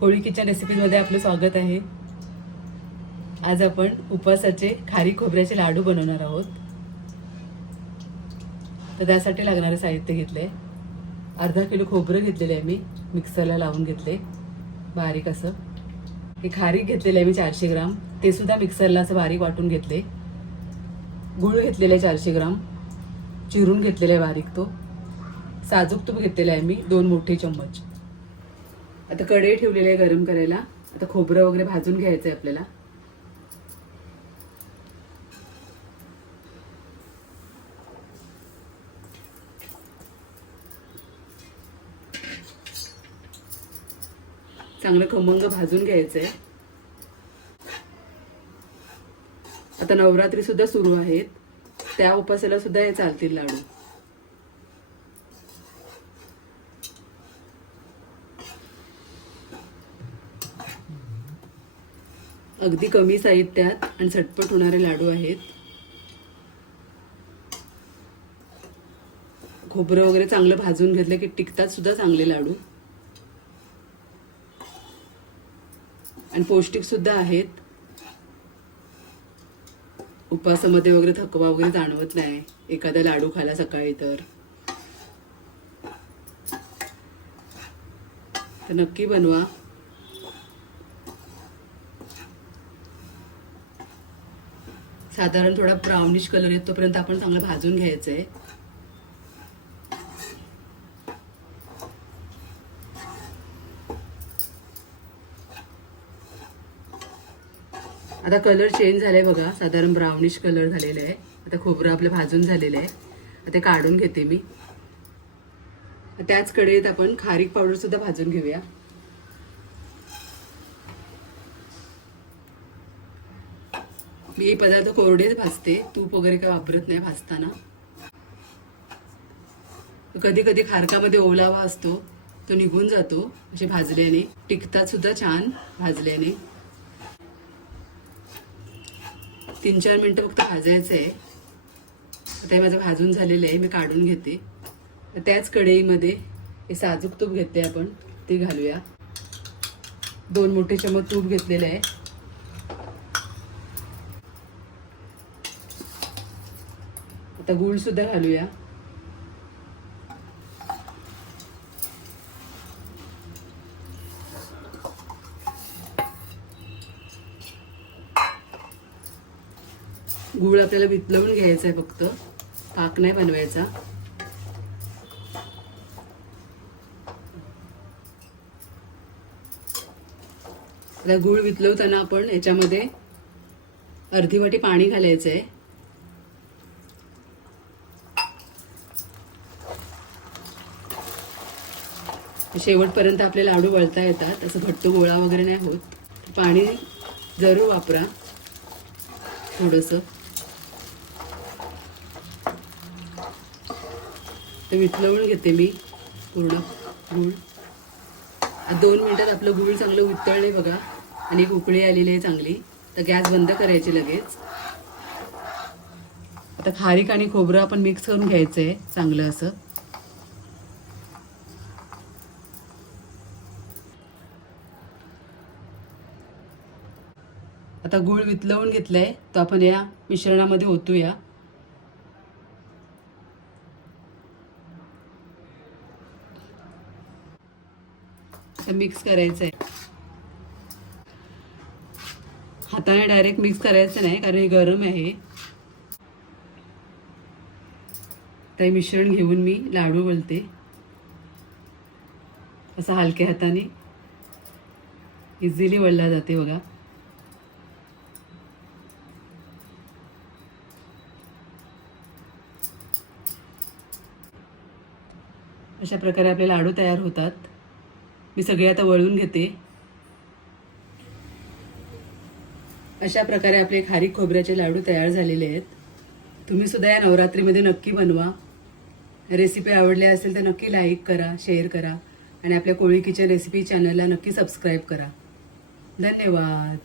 कोळी kitchen रेसिपीमध्ये आपलं स्वागत आहे। आज आपण उपवासाचे खारी खोबऱ्याचे लाडू बनवणार आहोत। तर त्यासाठी लागणारे साहित्य घेतले, अर्धा किलो खोबरं घेतलेले आहे मी, मिक्सरला लावून घेतले बारीक असं। हे खारीक घेतलेले आहे मी 400 ग्राम, ते सुद्धा मिक्सरला असं बारीक वाटून घेतले। गूळ घेतलेले 400 ग्राम, चिरून घेतलेले बारीक तो। साजूक तूप घेतलेले आहे मी 2 मोठे चम्मच। आता कढई ठेवलेली आहे गरम करायला। आता खोबरं वगैरे भाजून घ्यायचं आहे आपल्याला। चांगलं खमंग भाजून घ्यायचं आहे। आता नवरात्री सुद्धा सुरू आहेत, त्या उपासाला सुद्धा हे चालतील लाडू। अगदी कमी साहित्यात आणि झटपट होणारे लाडू आहेत। खोबरं वगैरे चांगलं भाजून घेतलं की टिकतात सुद्धा चांगले लाडू, आणि पौष्टिक सुद्धा आहेत। उपवासामध्ये वगैरे थकवा वगैरे जाणवत नाही एखादा लाडू खाला सकाळी तर नक्की बनवा। साधारण थोडा ब्राउनिश कलर येतोपर्यंत आपण चांगलं भाजून घ्यायचं आहे। आता कलर चेंज झालाय बघा, साधारण ब्राउनिश कलर झालेला आहे। आता खोबरं आपलं भाजून झालेलं आहे, आता काढून घेते मी। त्याच कढईत आपण खारीक पावडर सुद्धा भाजून घेऊया। मी हे पदार्थ कोरडेच भाजते, तूप वगैरे काय वापरत नाही भाजताना। कधी कधी खारकामध्ये ओलावा असतो, तो निघून जातो असे भाजल्याने, टिकतात सुद्धा छान भाजल्याने। 3-4 मिनिटं फक्त भाजायचं आहे। आता माझं भाजून झालेलं आहे, मी काढून घेते। त्याच कढईमध्ये हे साजूक तूप घेते आपण, ते घालूया। 2 मोठे चमच तूप घेतलेले आहे। आता गूळ सुद्धा घालूया। गूळ आपल्याला वितळवून घ्यायचा आहे, फक्त पाक नाही बनवायचा। आता गूळ वितळवताना आपण याच्यामध्ये अर्धी वाटी पाणी घालायचं आहे। शेवटपर्यंत आपले लाडू वळता येतात, असं घट्ट गोळा वगैरे नाही होत। पाणी जरूर वापरा थोडंसं। ते वितळवून घेते मी पूर्ण गूळ। 2 मिनिटात आपलं गूळ चांगलं उतळले बघा, आणि एक उकळी आलेली आहे चांगली। तर गॅस बंद करायची लगेच। आता खारीक आणि खोबरं आपण मिक्स करून घ्यायचं आहे चांगलं असं। आता गूळ वितळवून घेतलंय, तो आपण या मिश्रणामध्ये ओतूया। मिक्स करायचं आहे, हाताने डायरेक्ट मिक्स करायचं नाही कारण हे गरम आहे। ते मिश्रण घेऊन मी लाडू वळते, असं हलक्या हाताने इझिली वळला जाते बघा। अशा प्रकारे आपले लाडू तयार होतात। मी सगळे आता वळून घेते। अशा प्रकारे आपले खारीक खोबऱ्याचे लाडू तयार झालेले आहेत। तुम्ही सुद्धा या नवरात्रीमध्ये नक्की बनवा। रेसिपी आवडली असेल तर नक्की लाईक करा, शेअर करा, आणि आपल्या कोळी किचन रेसिपी चॅनलला नक्की सबस्क्राईब करा। धन्यवाद।